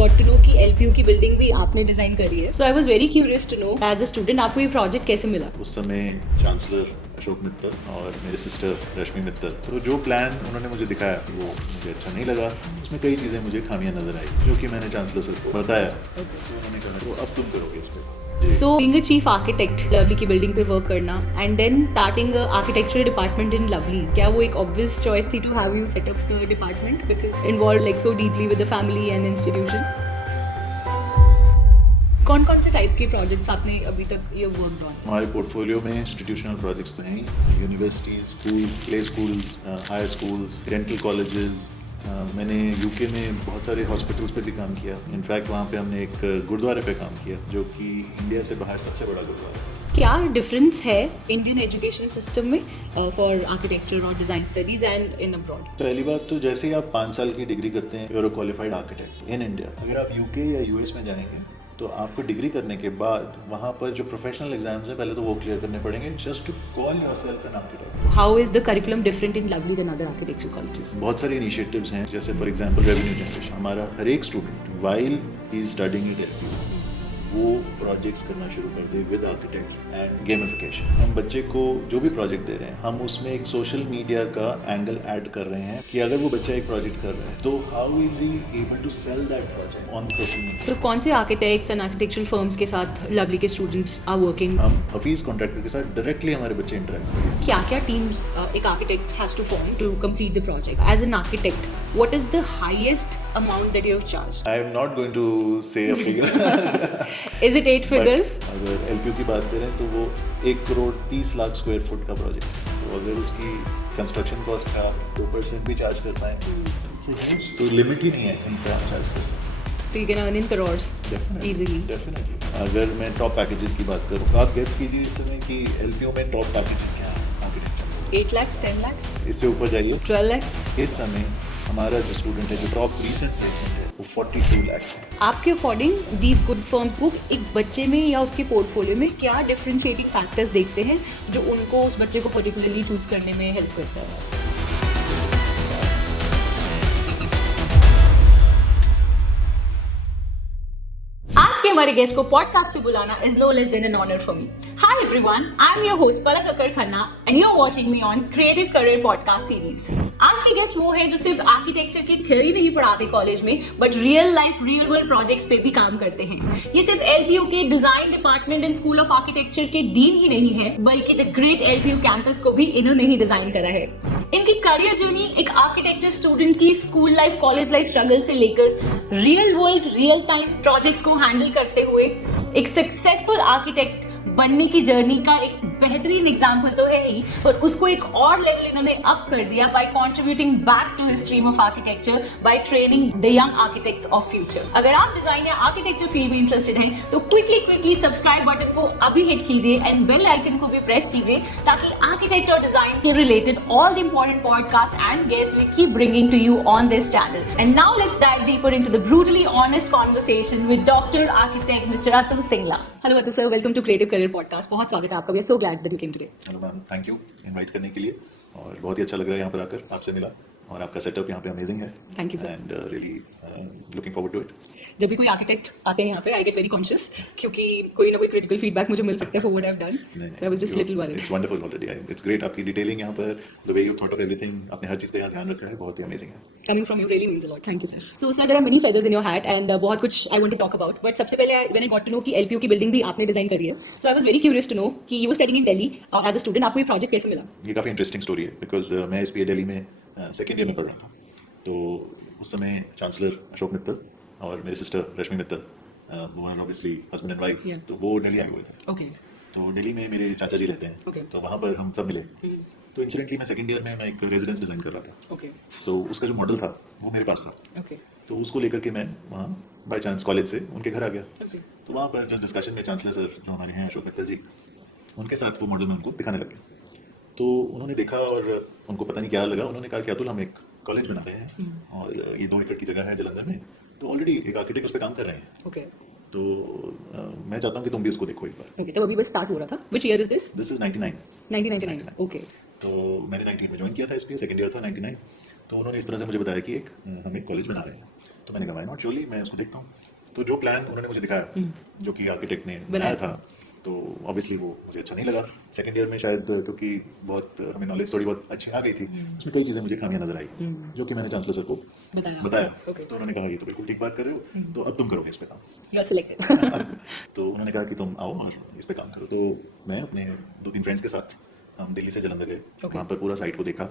Got to know कि LPU की building भी आपने डिजाइन करी है, so I was very curious to know as a student आपको ये प्रोजेक्ट कैसे मिला? उस समय चांसलर अशोक मित्तल और मेरे सिस्टर रश्मि मित्तल, तो जो प्लान उन्होंने मुझे दिखाया वो मुझे अच्छा नहीं लगा। उसमें कई चीज़ें मुझे खामियां नजर आई जो कि मैंने चांसलर सर को बताया। तो उन्होंने कहा तो अब तुम करोगे इस पर। So being a chief architect, lovely की बिल्डिंग पे वर्क करना and then starting a architecture department in lovely, क्या वो एक obvious choice थी to have you set up the department because involved like so deeply with the family and institution? कौन कौन से टाइप के प्रोजेक्ट्स आपने अभी तक ये वर्क ऑन? हमारे पोर्टफोलियो में इंस्टीट्यूशनल प्रोजेक्ट्स तो हैं, universities, schools, play schools, higher schools, dental colleges. मैंने यूके में बहुत सारे हॉस्पिटल्स पे भी काम किया। इनफैक्ट वहाँ पे हमने एक गुरुद्वारे पे काम किया जो कि इंडिया से बाहर सबसे बड़ा गुरुद्वारा है। क्या डिफरेंस है इंडियन एजुकेशन सिस्टम में फॉर आर्किटेक्चर और design studies and in abroad? पहली बात तो जैसे ही आप 5 साल की डिग्री करते हैं, you are a qualified architect in India. अगर आप यूके या यूएस में जाएंगे तो आपको डिग्री करने के बाद वहाँ पर जो प्रोफेशनल एग्जाम्स हैं पहले तो वो क्लियर करने पड़ेंगे just to call yourself an architect. How is the curriculum different in Lovely than other architecture colleges? बहुत सारे इनिशिएटिव्स हैं, जैसे फॉर एग्जांपल रेवेन्यू जनरेशन। हमारा हर एक student while he is studying it वो प्रोजेक्ट्स करना शुरू कर दे विद आर्किटेक्ट्स एंड गेमिफिकेशन। हम बच्चे को जो भी प्रोजेक्ट दे रहे हैं, हम उसमें एक सोशल मीडिया का एंगल ऐड कर रहे हैं कि अगर वो बच्चा एक प्रोजेक्ट कर रहा है तो how is he able to sell that project on social media. तो कौन से आर्किटेक्ट्स एंड आर्किटेक्चरल फर्म्स के साथ लवली के स्टूडेंट्स आर वर्किंग? हम हफीज कॉन्ट्रैक्टर के साथ डायरेक्टली हमारे बच्चे इंटरेक्ट करते हैं। क्या क्या टीम्स एक architect has to form to complete the project? As an architect what is the highest amount that you have charged? I am not going to say a figure. Is it 8 figures? अगर LPU की बात करें तो वो 1,30,00,000 square foot का project है। तो अगर उसकी कंस्ट्रक्शन कॉस्ट का 2% भी चार्ज कर पाए तो लिमिट ही नहीं है इनका चार्ज कर सकते। So you can earn in crores easily. Definitely. अगर मैं टॉप पैकेजेस की बात करूँ तो आप गेस कीजिए इस समय कि एलपीयू में टॉप पैकेजेस क्या हैं आर्किटेक्चर? 8 lakhs, 10 lakhs, इससे ऊपर जाइए 12 lakhs. इस समय हमारा जो स्टूडेंट है, जो टॉप रीसेंट प्लेसमेंट है, वो 42 lakhs है। आपके अकॉर्डिंग दीज गुड फर्म्स को एक बच्चे में या उसके पोर्टफोलियो में क्या डिफरेंशिएटिंग फैक्टर्स देखते हैं जो उनको उस बच्चे को पर्टिकुलरली चूज करने में हेल्प करता है? आज के हमारे गेस्ट को पॉडकास्ट पे बुलाना is no less than an honour for me. Hi everyone, I am your host Palak Akar Khanna and you are watching me on creative career podcast series. आज के गेस्ट वो हैं जो सिर्फ आर्किटेक्चर की थ्योरी नहीं पढ़ाते कॉलेज में, but real life real world projects पे भी काम करते हैं। ये सिर्फ एलपीयू के design department and school of architecture के डीन ही नहीं है, बल्कि द ग्रेट एलपीयू कैंपस को भी इन्होंने ही डिजाइन करा है। इनकी करियर जर्नी एक आर्किटेक्चर स्टूडेंट की school life college life struggle से लेकर real world real time projects को हैंडल करते हुए एक सक्सेसफुल आर्किटेक्ट बनने की जर्नी का एक बेहतरीन एग्जाम्पल तो है ही, पर उसको एक और लेवल इन्होंने अप कर दिया by contributing back to his stream of architecture by training the young architects of future. अगर आप डिजाइन या आर्किटेक्चर फील्ड में इंटरेस्टेड हैं तो क्विकली सब्सक्राइब बटन को अभी हिट कीजिए एंड बेल आइकन को भी प्रेस कीजिए ताकि आर्किटेक्ट और डिजाइन के related all the important podcast and guest we keep bringing to you on this channel. And now let's dive deeper into the brutally honest conversation with doctor architect mister Atul Singla. Hello Atul sir, welcome to creative career podcast. बहुत स्वागत है आपका। We are so glad that you came today. Hello ma'am, thank you invite करने के लिए और बहुत ही अच्छा लग रहा है यहाँ पर आकर आपसे मिला और आपका सेटअप यहाँ पे अमेजिंग है। Thank you sir and really looking forward to it. जब भी कोई आर्किटेक्ट आते हैं यहाँ पे आई गेट वेरी कॉन्शियस क्योंकि कोई ना कोई क्रिटिकल फीडबैक मुझे मिल सकता है for what I have done, so I was just little worried. It's wonderful already. It's great. आपकी डिटेलिंग यहाँ पर, the way you thought of everything, आपने हर चीज़ का यहाँ ध्यान रखा है, बहुत ही अमेजिंग है। Coming from you really means a lot. Thank you, sir. So, sir, there are many feathers in your hat, and बहुत कुछ I want to talk about. But सबसे पहले when I got to know कि LPU की building भी आपने design करी है, so I was very curious to know कि you were studying in Delhi as a student, आपको ये प्रोजेक्ट कैसे मिला? ये काफ़ी इंटरेस्टिंग स्टोरी है बिकॉज मैं इस दिल्ली में सेकेंड ईयर में पढ़ रहा था। तो उस समय चांसलर अशोक मित्तल और मेरी सिस्टर रश्मि मित्तल, वो ऑब्वियसली हस्बैंड एंड वाइफ, तो वो दिल्ली आए हुए थे। Okay. तो दिल्ली में मेरे चाचा जी रहते हैं। Okay. तो वहाँ पर हम सब मिले। तो इंसिडेंटली मैं सेकंड ईयर में मैं एक रेजिडेंस डिज़ाइन कर रहा था। Okay. तो उसका जो मॉडल था वो मेरे पास था। Okay. तो उसको लेकर के मैं वहाँ बाय चांस कॉलेज से उनके घर आ गया। Okay. तो वहाँ पर जस्ट डिस्कशन में चांसलर सर जो हमारे हैं अशोक मित्तल जी, उनके साथ वो मॉडल मैं उनको दिखाने लग गया। तो उन्होंने देखा और उनको पता नहीं क्या लगा, उन्होंने कहा कि अतुल हम एक कॉलेज बना रहे हैं और ये 2 एकड़ की जगह है जलंधर में, तो ऑलरेडी एक आर्किटेक्ट उस पर काम कर रहे हैं। Okay. तो मैं चाहता हूँ कि तुम भी उसको देखो एक बार। Okay. तो अभी बस स्टार्ट हो रहा था। Which year is this? This is 99। 1999. Okay. तो मैंने 19 में ज्वाइन किया था, इसलिए सेकंड ईयर था 99। तो उन्होंने इस तरह से मुझे बताया कि हम एक कॉलेज बना रहे हैं। तो मैंने कहा व्हाई नॉट, श्योरली मैं उसको देखता हूँ। तो जो प्लान उन्होंने मुझे दिखाया जो कि आर्किटेक्ट ने बनाया था, तो ऑब्वियसली वो मुझे अच्छा नहीं लगा। सेकंड ईयर में शायद क्योंकि बहुत हमें नॉलेज थोड़ी बहुत अच्छी आ गई थी, उसमें कई चीज़ें मुझे खामियां नजर आई जो कि मैंने चांसलर सर को बताया। तो उन्होंने कहा ये तो बिल्कुल ठीक बात कर रहे हो, तो अब तुम करोगे इस पे काम। You are selected. तो उन्होंने कहा कि तुम आओ और इस पे काम करो। तो मैं अपने 2-3 फ्रेंड्स के साथ हम दिल्ली से जलंधर गए, वहाँ पर पूरा साइट को देखा,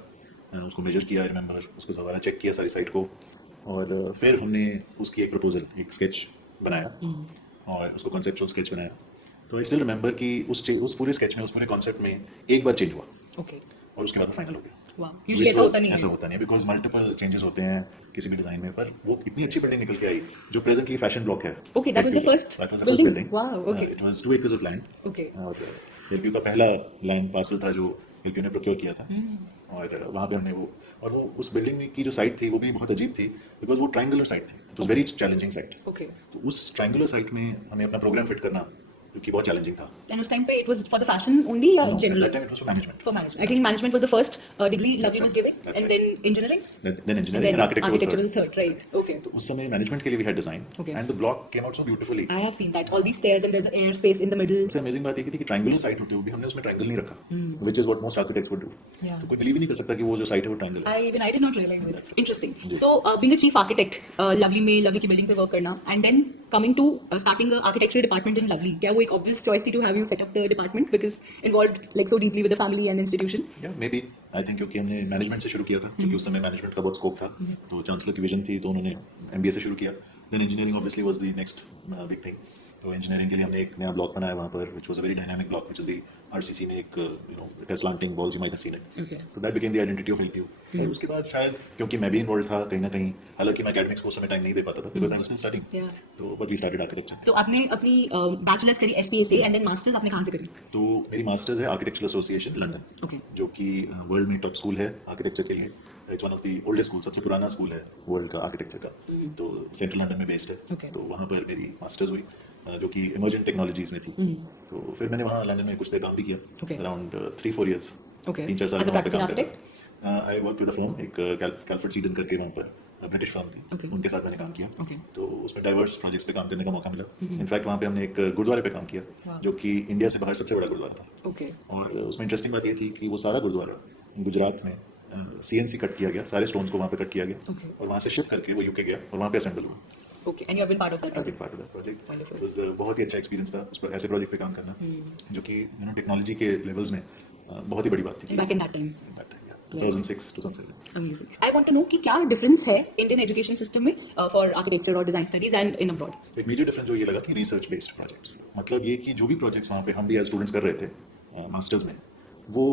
उसको मेजर किया, रिमेंबर उसको दोबारा चेक किया सारी साइट को, और फिर हमने उसकी एक प्रपोजल, एक स्केच बनाया और उसको कॉन्सेप्चुअल स्केच बनाया। तो आई स्टिल रिमेंबर कि उस पूरे स्केच में, उस पूरे कॉन्सेप्ट में एक बार चेंज हुआ ओके, और उसके बाद वो फाइनल हो गया। वाह, यूजुअली ऐसा होता नहीं ऐसा है। होता नहीं है, बिकॉज मल्टीपल चेंजेस होते हैं किसी भी डिजाइन में, पर वो इतनी अच्छी बिल्डिंग निकल के आई जो प्रेजेंटली फैशन ब्लॉक है। Okay, that was the first building? Wow, okay. It was 2 acres of land. Okay. और एलपीयू का पहला लैंड पार्सल था जो एलपीयू ने प्रोक्योर किया था, और वहाँ पे हमने वो उस बिल्डिंग में की जो साइट थी वो भी बहुत अजीब थी, बिकॉज वो ट्रायंगुलर साइट थी। It was very challenging site. Okay. तो उस ट्रायंगुलर साइट में हमें अपना प्रोग्राम फिट करना, जो कि बहुत चैलेंजिंग था। And उस time पे it was for the fashion only या No, at general? that time it was for management. For management. I think management was the first degree Lovely was giving, That's and right. then engineering, Then engineering and architecture was architecture third. was the third, right? Okay. तो उस समय management के लिए भी है design, Okay. And the block came out so beautifully. I have seen that all these stairs and there's air space in the middle. सबसे amazing बात ये की थी कि ट्रायंगुलर साइट होते हुए भी हमने उसमें ट्रायंगल नहीं रखा, which is what most architects would do. Yeah. तो कोई बिलीव ही नहीं कर सकता कि वो जो साइट है वो ट्रायंगल है। I did not realize it. Interesting. So being a chief architect, Lovely की building पे work करना, and then coming to starting a architecture department in Lovely, क्या वो एक obvious choice थी to have you set up the department because involved like so deeply with the family and institution? या may be, I think क्योंकि हमने management से शुरू किया था, क्योंकि उस समय मैनेजमेंट का बहुत स्कोप था, तो चांसलर की विजन थी, तो उन्होंने एमबीए से शुरू किया। Then engineering obviously was the next big thing. तो इंजीनियरिंग के लिए हमने एक नया ब्लॉक बनाया वहाँ पर, which was a very dynamic block, which is the RCC में एक it has slanting walls, you might have seen it. Okay. तो that became the identity of LPU. और उसके बाद शायद क्योंकि मैं भी इन्वॉल्व था कहीं ना कहीं, हालांकि मैं एकेडमिक्स को उस समय टाइम नहीं दे पाता था, because I was still studying. Yeah. तो but we started architecture. So आपने अपनी बैचलर्स करी SPA से and then मास्टर्स आपने कहाँ से करी? तो मेरी मास्टर्स है आर्किटेक्चरल एसोसिएशन लंदन, Okay. जो कि वर्ल्ड में टॉप स्कूल है आर्किटेक्चर के लिए। It's one of the oldest school, सबसे पुराना स्कूल है वर्ल्ड का आर्किटेक्चर का। तो सेंट्रल लंदन में बेस्ड है। Okay. तो वहाँ पर मेरी मास्टर्स हुई, जो कि इमर्जेंट टेक्नोलॉजीज में थी। तो फिर मैंने वहाँ लंदन में कुछ देर काम भी किया, Okay. Around 3-4 years. Okay. 3-4 साल As a वहाँ पे practicing काम करा। I work with a firm, एक कैलफर्ट सीडन करके वहाँ पर ब्रिटिश फर्म थी, Okay. उनके साथ मैंने काम किया। Okay. तो उसमें डाइवर्स प्रोजेक्ट्स पे काम करने का मौका मिला। इनफैक्ट वहाँ पे हमने एक गुरुद्वारे पे काम किया, जो कि इंडिया से बाहर सबसे बड़ा गुरुद्वारा था। Okay. और उसमें इंटरेस्टिंग बात ये थी कि वो सारा गुरुद्वारा गुजरात में सीएनसी कट किया गया, सारे स्टोन्स को वहाँ पे कट किया गया, Okay. और वहाँ से शिफ्ट करके वो यूके गया और वहाँ पे असेंबल हुआ। Okay. And you have been part of that I project? Part of that project. Wonderful. It was बहुत ही अच्छा एक्सपीरियंस था उस पर, ऐसे प्रोजेक्ट पे काम करना, जो कि टेक्नोलॉजी के लेवल्स में बहुत ही बड़ी बात थी। Back in that time. 2006 2007। Amazing. I want to know कि क्या डिफरेंस है इंडियन एजुकेशन सिस्टम में फॉर आर्किटेक्चर और design studies and in abroad? एक मेजर डिफरेंस जो ये लगा कि रिसर्च बेस्ड प्रोजेक्ट्स, मतलब ये कि जो भी प्रोजेक्ट्स वहाँ पे हम भी एज स्टूडेंट्स कर रहे थे मास्टर्स में, वो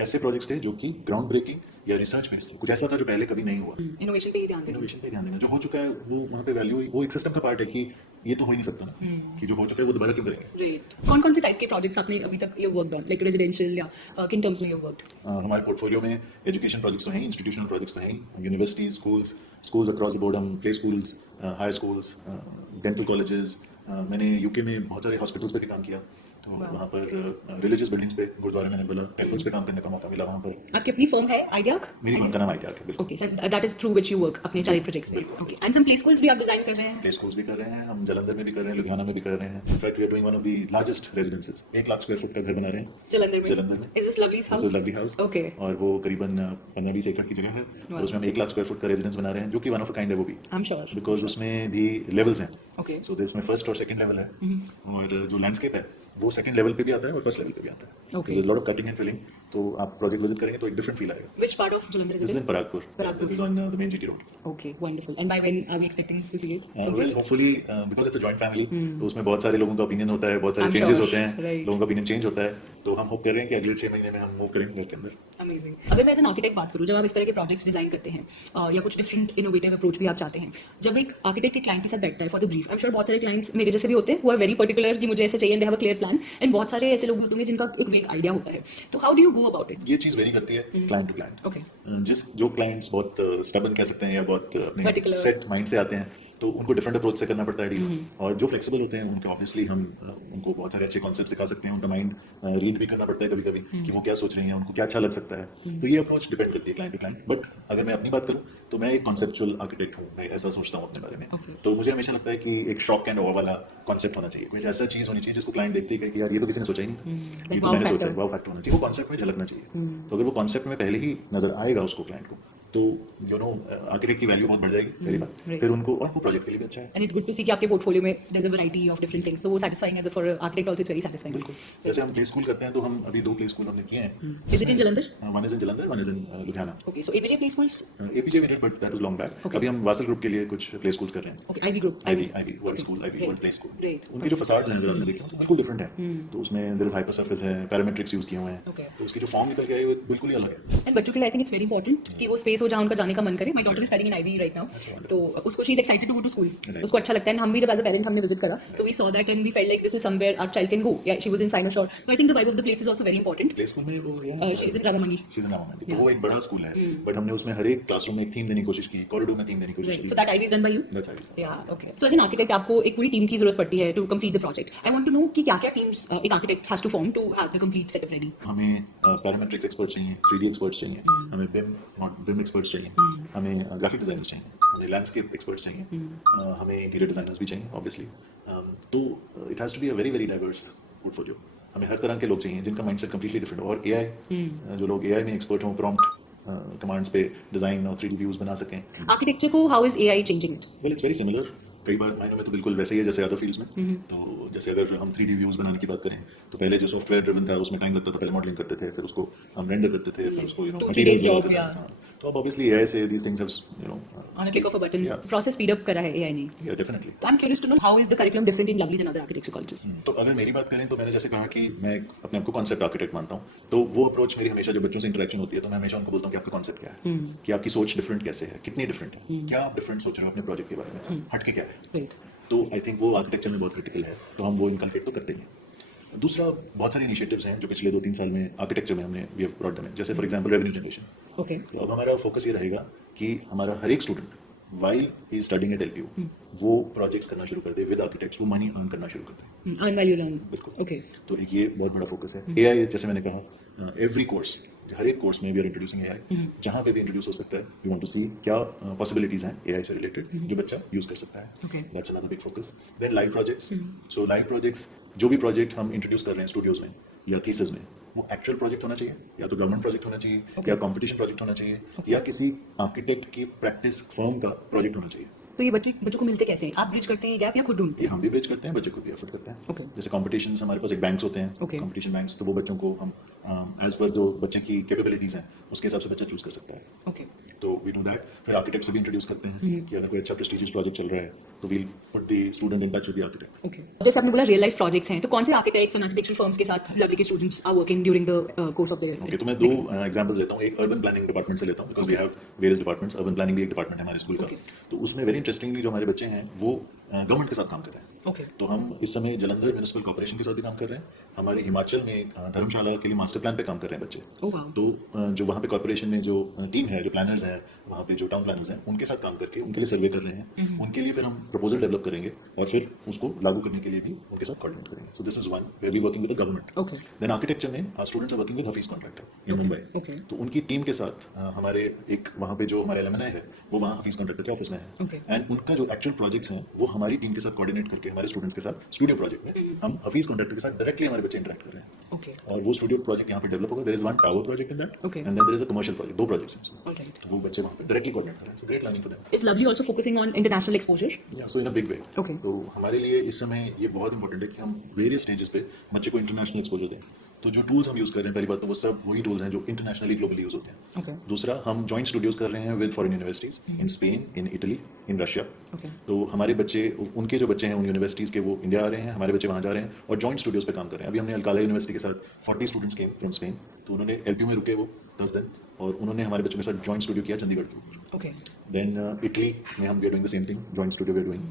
ऐसे प्रोजेक्ट्स थे जो कि ग्राउंड ब्रेकिंग या रिसर्च बेस्ड थे, कुछ ऐसा था जो पहले कभी नहीं हुआ। इनोवेशन पे ही ध्यान देना। इनोवेशन पे ध्यान देना, जो हो चुका है वो वहाँ पे वैल्यू, वो एक सिस्टम का पार्ट है कि ये तो हो ही नहीं सकता ना, कि जो हो चुका है वो दोबारा क्यों करेंगे। ग्रेट। कौन-कौन से टाइप के प्रोजेक्ट्स आपने अभी तक ये वर्क ऑन, लाइक रेजिडेंशियल या किन टर्म्स में ये वर्कड? हमारे पोर्टफोलियो में एजुकेशन प्रोजेक्ट्स तो हैं, इंस्टीट्यूशनल प्रोजेक्ट्स तो हैं, universities, schools across the board, हम play schools, high schools, dental colleges, मैंने यूके में बहुत सारे हॉस्पिटल्स पे भी काम किया। तो वहाँ पर रिलीजियस बिल्डिंग्स पे, गुरुद्वारे मैंने बोला, टेम्पल्स पे काम करने का मौका मिला वहाँ पर। आपकी अपनी फर्म है आइडिया? मेरी फर्म का नाम आइडिया है, बिल्कुल। Okay, so that is through which you work अपने सारे प्रोजेक्ट्स में। बिल्कुल। Okay, and some play schools भी आप डिजाइन कर रहे हैं? प्ले स्कूल्स भी कर रहे हैं, हम जलंधर में भी कर रहे हैं, लुधियाना में भी कर रहे हैं। In fact we are doing one of the largest residences, 1 lakh square foot का घर बना रहे हैं जलंधर में? जलंधर में। Is this Lovely's house? This is Lovely house. Okay. और वो करीबन 15-20 एकड़ की जगह है, और उसमें हम 1 लाख स्क्वायर फुट का रेजिडेंस बना रहे हैं, जो कि वन ऑफ अ काइंड है वो भी, आई एम श्योर। बिकॉज उसमें भी लेवल्स हैं। ओके। सो उसमें फर्स्ट और सेकंड लेवल है, और जो लैंडस्केप है वो सेकंड लेवल पे भी आता है और फर्स्ट लेवल पे भी आता है। Okay. There's a lot of cutting and filling, तो आप प्रोजेक्ट विजिट करेंगे तो एक डिफरेंट फील आएगा। Which part of Jalandhar This is is in it? Paragpur. Paragpur. This is on the main GT road. Okay, wonderful. And by when are we expecting to see it? Well, hopefully, because it's a joint family, तो उसमें बहुत सारे लोगों का opinion होता है, बहुत सारे I'm चेंजेस sure. होते हैं, Right. लोगों का ओपिनियन चेंज होता है, तो हम होप कर रहे हैं कि अगले 6 महीने में हम मूव करेंगे घर के अंदर। अमेजिंग। अगर मैं एज एन आर्किटेक्ट बात करूँ, जब आप इस तरह के प्रोजेक्ट्स डिजाइन करते हैं या कुछ डिफरेंट इनोवेटिव अप्रोच भी आप चाहते हैं, जब एक आर्किटेक्ट के क्लाइंट के साथ बैठता है for the brief, I am sure बहुत सारे क्लाइंट्स मेरे जैसे भी होते हैं, वो आर वेरी पर्टिकुलर कि मुझे ऐसे चाहिए, and they have a clear plan, and बहुत सारे ऐसे लोग होते हैं जिनका एक वेग आइडिया होता है। तो how do you go about it? ये चीज़ वेरी करती है क्लाइंट टू क्लाइंट। ओके। जो क्लाइंट्स बहुत स्टबन कह सकते हैं या बहुत अपने Particular. सेट माइंड से आते हैं, तो उनको डिफरेंट अप्रोच से करना पड़ता है डील। और जो फ्लेक्सिबल होते हैं उनके ऑब्वियसली हम उनको बहुत सारे अच्छे कॉन्सेप्ट सिखा सकते हैं, उनका माइंड रीड भी करना पड़ता है कभी कभी कि वो क्या सोच रही हैं, उनको क्या अच्छा लग सकता है। तो ये अप्रोच डिपेंड करती है क्लाइंट टू क्लाइंट। बट अगर मैं अपनी बात करूँ तो मैं एक कॉन्सेप्चुअल आर्किटेक्ट हूँ, मैं ऐसा सोचता हूँ अपने बारे में। तो मुझे हमेशा लगता है कि एक शॉक एंड ऑ वाला कॉन्सेप्ट होना चाहिए, कोई ऐसा चीज होनी चाहिए जिसको क्लाइंट देखते ही कहे कि यार ये तो किसी ने सोचा ही नहीं, ये तो मैंने सोचा है, वाव फैक्टर होना चाहिए, वो कॉन्सेप्ट में झलकना चाहिए। तो अगर वो कॉन्सेप्ट में पहले ही नजर आएगा उसको क्लाइंट को, तो यू नो आर्किटेक्ट की वैल्यू बहुत बढ़ जाएगी पहली बात। फिर उनको और वो प्रोजेक्ट के लिए भी अच्छा है। And it's good to see कि आपके पोर्टफोलियो में there is a variety of different things, so वो satisfying as for architect also it's very satisfying. बिल्कुल, जैसे हम प्ले स्कूल करते हैं तो हम अभी 2 प्ले स्कूल हमने किए हैं। Is it in Jalandhar? One is in Jalandhar, one is in Ludhiana. Okay, so APJ play schools? APJ we did but that was long back. अभी हम वासल ग्रुप के लिए कुछ प्ले स्कूल्स कर रहे हैं। Okay, Ivy group, Ivy world school, Ivy world play school. Great. उनके जो फसाड्स हैं अगर आपने देखे तो बिल्कुल डिफरेंट है। तो उसमें देयर इज हाइपर सरफेस है, पैरामेट्रिक्स यूज किए हुए हैं। तो उसकी जो फॉर्म निकल के आई वो बिल्कुल ही अलग है। एंड बच्चों के लिए I think it's very important कि वो स्पेस हो जहाँ उनका जाने का मन करे। My daughter is studying in Ivy right now, तो उसको she is excited to go to school, उसको अच्छा लगता है। हम भी जब एज अ पेरेंट हमने विजिट करा, so we saw that and we felt like this is somewhere our child can go. या शी वाज इन साइनोसॉर, तो I think the vibe of the place is also very important. Play school में वो she is in Ramamandi. She is in Ramamandi, तो वो एक बड़ा school है, but हमने उसमें हर एक क्लासरूम में एक थीम देने की कोशिश की, कॉरिडोर में थीम देने की कोशिश की। So that idea is done by you? That's right. Yeah, okay. So as an architect, आपको एक पूरी टीम की जरूरत पड़ती है to complete the project. I want to know कि क्या-क्या teams एक architect has to form to have the complete setup ready. हमें पैरामेट्रिक्स एक्सपर्ट चाहिए, 3D एक्सपर्ट्स चाहिए, हमें BIM एक्सपर्ट्स चाहिए, हमें ग्राफिक डिजाइनर्स चाहिए, हमें लैंडस्केप एक्सपर्ट्स चाहिए, हमें इंटीरियर डिजाइनर्स भी चाहिए ऑब्वियसली। तो it has to be a very very diverse portfolio. हमें हर तरह के लोग चाहिए जिनका माइंडसेट कंप्लीटली डिफरेंट हो। और एआई, जो लोग एआई में एक्सपर्ट हों, प्रॉम्प्ट कमांड्स पे डिजाइन और 3D व्यूज बना सकें। Architecture को how is AI changing it? Well it's very similar, कई बार मायनों में तो बिल्कुल वैसे ही है जैसे अदर फील्ड्स में। तो जैसे अगर हम 3D व्यूज बनाने की बात करें तो पहले जो सॉफ्टवेयर ड्रिवन था उसमें टाइम लगता था, पहले मॉडलिंग करते थे, फिर उसको हम रेंडर करते थे, फिर उसको मटेरियल्स job, बनाते थे। तो अब ऑब्वियसली एआई से these things have On a click of a button, process speed up करा है AI ने। या definitely. So I'm curious to know how is the curriculum different in Lovely than other architecture colleges? तो अगर मेरी बात करें तो मैंने जैसे कहा कि मैं अपने आप को कॉन्सेप्ट आर्किटेक्ट मानता हूँ, तो वो अप्रोच मेरी हमेशा जब बच्चों से इंटरेक्शन होती है तो मैं हमेशा उनको बोलता हूँ कि आपका कॉन्सेप्ट क्या है, कि आपकी सोच डिफरेंट कैसे है, कितनी डिफरेंट है, क्या आप डिफरेंट सोच रहे हो अपने प्रोजेक्ट के बारे में, हटके क्या है। Great. तो आई थिंक वो आर्किटेक्चर में बहुत क्रिटिकल है, तो हम वो इनकलकेट तो करते हैं। दूसरा, बहुत सारे इनिशिएटिव्स हैं जो पिछले 2-3 साल में आर्किटेक्चर में हमने we have brought them in, जैसे for example revenue generation. Okay. तो अब हमारा फोकस ये रहेगा कि हमारा हर एक student while he studying at LPU वो प्रोजेक्ट्स करना शुरू कर दे विद आर्किटेक्ट्स, वो मनी अर्न करना शुरू कर दे। Earn value learn. बिल्कुल। Okay. तो एक ये बहुत बड़ा फोकस है। एआई, जैसे मैंने कहा, एवरी कोर्स, हर एक कोर्स में वी आर इंट्रोड्यूसिंग एआई, जहाँ पे भी इंट्रोड्यूस हो सकता है वी वांट टू सी क्या पॉसिबिलिटीज हैं एआई से रिलेटेड जो बच्चा यूज कर सकता है। Okay. That's another big focus. Then live projects. So live projects, जो भी प्रोजेक्ट हम इंट्रोड्यूस कर रहे हैं स्टूडियोज में या थीसिस में, वो एक्चुअल प्रोजेक्ट होना चाहिए, या तो गवर्नमेंट प्रोजेक्ट होना चाहिए, या कंपटीशन प्रोजेक्ट होना चाहिए, या किसी आर्किटेक्ट की प्रैक्टिस फर्म का प्रोजेक्ट होना चाहिए। तो ये बच्चों को मिलते कैसे हैं? आप ब्रिज करते हैं गैप या खुद ढूंढते ये हैं? हम भी ब्रिज करते हैं, बच्चे को भी एफर्ट करते हैं। Okay. जैसे कॉम्पिटिशन्स, हमारे पास एक बैंक्स होते हैं, Okay. कॉम्पिटिशन बैंक्स, तो वो बच्चों को हम एज पर जो बच्चे की कैपेबिलिटीज हैं उसके हिसाब से बच्चा चूज कर सकता है। Okay. तो वी डू दैट। फिर आर्किटेक्ट से भी इंट्रोड्यूस करते हैं कि अगर कोई अच्छा प्रेस्टिजियस प्रोजेक्ट चल रहा है तो we'll put the student in touch with the architect. Okay. जैसे आपने बोला रियल लाइफ प्रोजेक्ट्स हैं, तो कौन से आर्किटेक्ट्स एंड आर्किटेक्चरल फर्म्स के साथ लवली के students are working during the course of the year? Okay, तो मैं 2 एग्जांपल्स लेता हूँ। एक अर्बन प्लानिंग डिपार्टमेंट से लेता हूँ, because we have various departments. Urban planning भी एक डिपार्टमेंट है हमारे स्कूल का। तो उसमें वेरी इंटरेस्टिंगली जो हमारे बच्चे हैं वो गवर्नमेंट के साथ काम कर रहे हैं। Okay. तो हम इस समय जलंधर म्यूनिसिपल कॉर्पोरेशन के साथ भी काम कर रहे हैं, हमारे हिमाचल में धर्मशाला के लिए मास्टर प्लान पे काम कर रहे हैं बच्चे। Oh wow. तो जो वहाँ पे कॉर्पोरेशन में जो टीम है, जो प्लानर्स हैं वहाँ पे, जो टाउन प्लानर्स हैं, उनके साथ काम करके उनके लिए सर्वे कर रहे हैं, उनके लिए फिर हम प्रपोजल डेवलप करेंगे और फिर उसको लागू करने के लिए भी उनके साथ कोऑर्डिनेट करेंगे। So this is one where we working with the government. Okay. Then architecture में our students are working with Hafeez contractor in Mumbai. Okay. तो उनकी टीम के साथ हमारे एक वहाँ पे जो हमारे एलएमएनआई है वो वहाँ हफीज कॉन्ट्रैक्टर के ऑफिस में है। Okay. एंड उनका जो एक्चुअल प्रोजेक्ट्स हैं वो हमारी टीम के साथ कोऑर्डिनेट करके हमारे स्टूडेंट्स के साथ स्टूडियो प्रोजेक्ट में हम हफीज कॉन्ट्रैक्टर के साथ डायरेक्टली हमारे बच्चे इंटरेक्ट कर रहे हैं। Okay. और वो स्टूडियो प्रोजेक्ट यहाँ पे डेवलप होगा। There is one tower project in that, Okay. And then there is a commercial project, 2 projects हैं इसमें। All right. वो बच्चे वहाँ पे डायरेक्टली कोऑर्डिनेट कर रहे हैं। So great learning for them. Is Lovely also focusing on international exposure? या सो इन अ बिग वे। Okay. तो हमारे लिए इस समय ये बहुत इंपॉर्टेंट है कि हम वेरियस स्टेजेस पे बच्चे को इंटरनेशनल एक्सपोजर दें। तो जो टूल्स हम यूज कर रहे हैं, पहली बात तो वो सब वही टूल्स हैं जो इंटरनेशनली ग्लोबली यूज होते हैं। Okay. दूसरा, हम जॉइंट स्टूडियोज कर रहे हैं with foreign universities in Spain, in Italy, in Russia. Okay. तो हमारे बच्चे, उनके जो बच्चे हैं उन यूनिवर्सिटीज़ के, वो इंडिया आ रहे हैं, हमारे बच्चे वहाँ जा रहे हैं और जॉइंट स्टूडियोज पे काम कर रहे हैं। अभी हमने अल्काला यूनिवर्सिटी के साथ 40 स्टूडेंट्स केम फ्रॉम स्पेन, तो उन्होंने एलपीयू में रुके वो 10 दिन और उन्होंने हमारे बच्चों के साथ जॉइंट स्टूडियो किया चंडीगढ़ के ऊपर। Okay. देन इटली में हम we are doing the same thing, joint studio we are doing.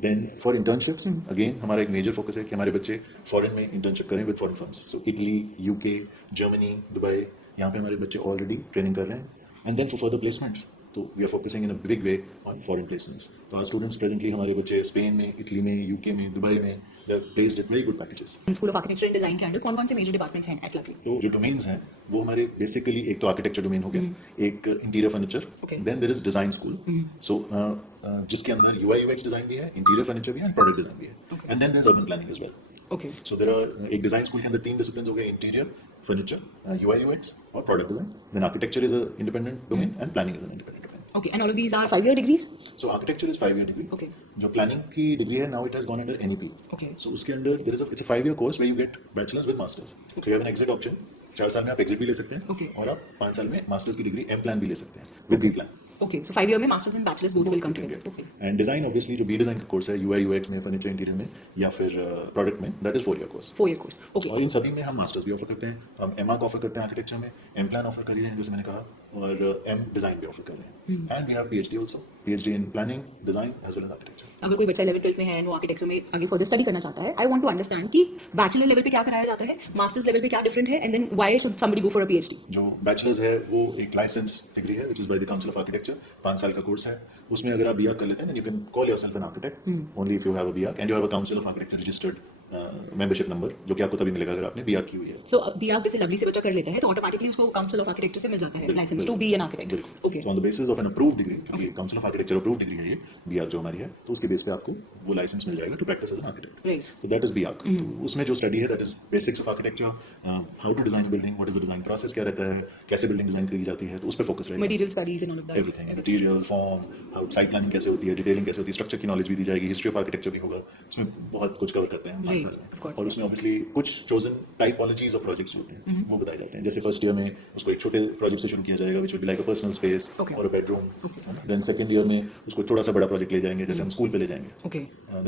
Then for internships again हमारा एक मेजर फोकस है कि हमारे बच्चे फॉरेन में इंटर्नशिप करें with foreign firms. So Italy, UK, Germany, Dubai, यहाँ पे हमारे बच्चे ऑलरेडी ट्रेनिंग कर रहे हैं। And then for further placements, तो we are focusing in a big way on foreign placements. तो आज स्टूडेंट्स प्रेजेंटली हमारे बच्चे स्पेन में, इटली में, यूके में, दुबई में, they are placed at very good packages. School of architecture and design के अंडर कौन कौन से मेजर डिपार्टमेंट्स हैं एट लवली? तो जो डोमेन्स हैं वो हमारे बेसिकली एक तो आर्किटेक्चर डोमेन हो गया, एक interior furniture, Okay. Then there is design school. So जिसके अंदर यूआई यूएक्स डिजाइन भी है, इंटीरियर फर्नीचर भी है, प्रोडक्ट डिजाइन भी है, Okay. And then there is urban planning as well. Okay So there are एक डिजाइन स्कूल के अंदर 3 डिसिप्लिन्स हो गए, इंटीरियर, फर्नीचर, यूआई यूएक्स और product design. Then architecture is a independent domain and planning is an independent domain. Okay and all of these are 5 year degrees? So architecture is 5-year degree. Okay. जो planning की degree है, now it has gone under NEP. Okay. So उसके अंदर there is it's a 5-year course where you get bachelor's with masters. So you have an exit option. 4 साल में आप exit भी ले सकते हैं. Okay. और आप 5 साल में मास्टर्स की डिग्री M plan भी ले सकते हैं with B plan. Okay so 5 year में masters and bachelors both will come together. Okay and design obviously जो बी डिजाइन का कोर्स है, यूआई यूएक्स में, फर्नीचर इंटीरियर में या फिर प्रोडक्ट में, that is 4-year course. 4 year course. Okay और इन सभी में हम मास्टर्स भी ऑफर करते हैं. हम एमआर्क ऑफर करते हैं आर्किटेक्चर में, एम प्लान ऑफर कर रहे हैं जैसे मैंने कहा, और एम डिजाइन भी ऑफर कर रहे हैं. And we have PhD also, PhD in planning, design as well as architecture. अगर कोई बच्चा 11th 12th में है एंड वो आर्किटेक्चर में आगे फर्दर स्टडी करना चाहता है, आई वांट टू अंडरस्टैंड कि बैचलर लेवल पे क्या कराया जाता है, मास्टर्स लेवल पे क्या डिफरेंट है, and then why should somebody go for a PhD? जो बैचलर्स है वो एक लाइसेंस डिग्री है which is by the council of architecture. 5 साल का कोर्स है. उसमें अगर आप बीआर्क कर लेते हैं, you can call yourself an architect only if you have a B Arch and you have a council of architecture registered membership number, जो कि आपको तभी मिलेगा अगर आपने बीआर्क की हुई है. सो बीआर्क जैसे लवली से बच्चा कर लेता है तो ऑटोमेटिकली उसको काउंसिल ऑफ आर्किटेक्चर से मिल जाता है licence to be an architect. Okay on the basis of an approved degree, क्योंकि council of architecture approved degree है ये बीआर्क जो हमारी है, तो उसके बेस पे आपको वो लाइसेंस मिल जाएगा to practice as an architect. Right. So that is BARC. तो उसमें जो स्टडी है, that is basics of architecture, how to design building, what is the design process, क्या रहता है, कैसे बिल्डिंग डिजाइन करी जाती है, तो उस पे फोकस रहेगा. Material studies and all of that. Everything, material, form, how site planning कैसे होती है, डिटेलिंग कैसे होती है, स्ट्रक्चर की नॉलेज भी दी जाएगी, हिस्ट्री ऑफ आर्किटेक्चर भी होगा. उसमें बहुत कुछ कवर करते हैं हम 5 साल of में. course. और उसमें ऑब्वियसली कुछ चोजन टाइपोलॉजीज ऑफ प्रोजेक्ट्स होते हैं, वो बताए जाते हैं. जैसे फर्स्ट ईयर में उसको एक छोटे प्रोजेक्ट से शुरू किया जाएगा, which will be like a personal space Okay. और a bedroom. Okay. Then second year में उसको थोड़ा सा बड़ा प्रोजेक्ट ले जाएंगे, जैसे हम स्कूल पे ले जाएंगे. ओके